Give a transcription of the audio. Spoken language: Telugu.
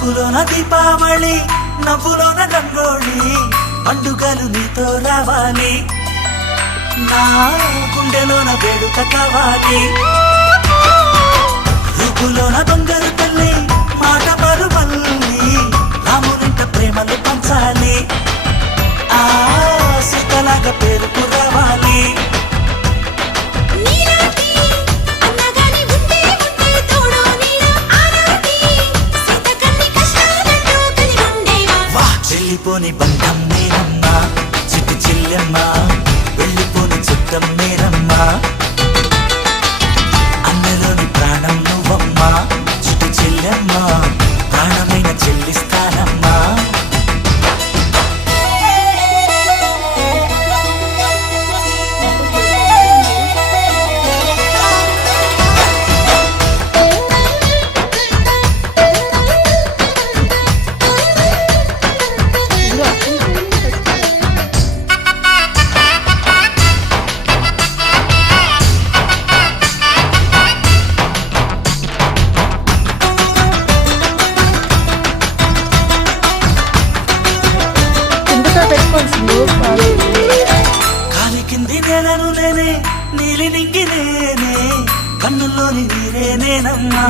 చూపులోన దీపావళి, నవ్వులోన రంగోళి, పండుగలు నీతో రావాలి, నా గుండెలోన వేడుక కావాలి. రూపులోన బంగారు తల్లి, మాట పరువల్లి, రామునింట ప్రేమలు పంచాలి, ఆ సీతలాగా పేరుకు రావాలి. వెళ్ళిపోని బంధం నేనమ్మా, చిట్టి చెల్లెమ్మ, వెళ్ళిపోని చుట్టం నేనమ్మా, అన్నలోని ప్రాణం నువ్వమ్మా, చిట్టి చెల్లెమ్మ, ప్రాణమైన చెల్లిస్తానమ్మా. కాలి కింది నేలను నేనే, నీలి నింగి నేనే, కన్నుల్లోని నీరే నేనమ్మా.